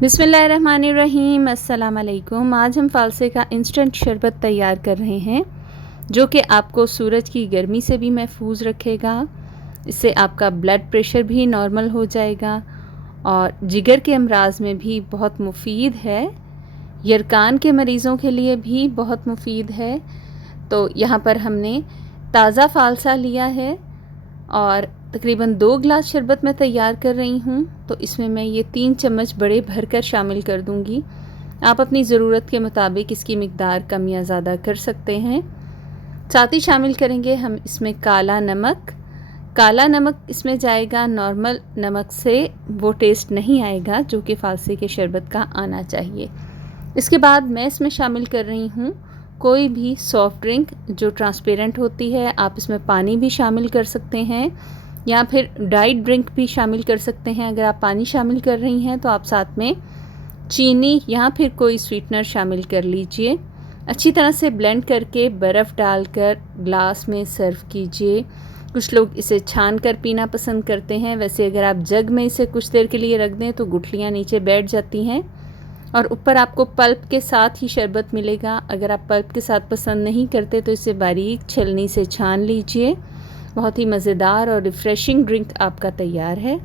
बिस्मिल्लाहिर्रहमानिर्रहीम। अस्सलाम वालेकुम। आज हम फ़ालसे का इंस्टेंट शरबत तैयार कर रहे हैं जो कि आपको सूरज की गर्मी से भी महफूज रखेगा। इससे आपका ब्लड प्रेशर भी नॉर्मल हो जाएगा और जिगर के अमराज में भी बहुत मुफीद है। यरकान के मरीज़ों के लिए भी बहुत मुफीद है। तो यहाँ पर हमने ताज़ा फ़ालसा लिया है और तकरीबन 2 गिलास शरबत मैं तैयार कर रही हूँ। तो इसमें मैं ये 3 चम्मच बड़े भरकर शामिल कर दूँगी। आप अपनी ज़रूरत के मुताबिक इसकी मिक़दार कम या ज़्यादा कर सकते हैं। साथ ही शामिल करेंगे हम इसमें काला नमक। काला नमक इसमें जाएगा, नॉर्मल नमक से वो टेस्ट नहीं आएगा जो कि फ़ालसे के शरबत का आना चाहिए। इसके बाद मैं इसमें शामिल कर रही हूँ कोई भी सॉफ़्ट ड्रिंक जो ट्रांसपेरेंट होती है। आप इसमें पानी भी शामिल कर सकते हैं या फिर डाइट ड्रिंक भी शामिल कर सकते हैं। अगर आप पानी शामिल कर रही हैं तो आप साथ में चीनी या फिर कोई स्वीटनर शामिल कर लीजिए। अच्छी तरह से ब्लेंड करके बर्फ़ डालकर ग्लास में सर्व कीजिए। कुछ लोग इसे छान कर पीना पसंद करते हैं। वैसे अगर आप जग में इसे कुछ देर के लिए रख दें तो गुठलियाँ नीचे बैठ जाती हैं और ऊपर आपको पल्प के साथ ही शरबत मिलेगा। अगर आप पल्प के साथ पसंद नहीं करते तो इसे बारीक छलनी से छान लीजिए। बहुत ही मज़ेदार और रिफ़्रेशिंग ड्रिंक आपका तैयार है।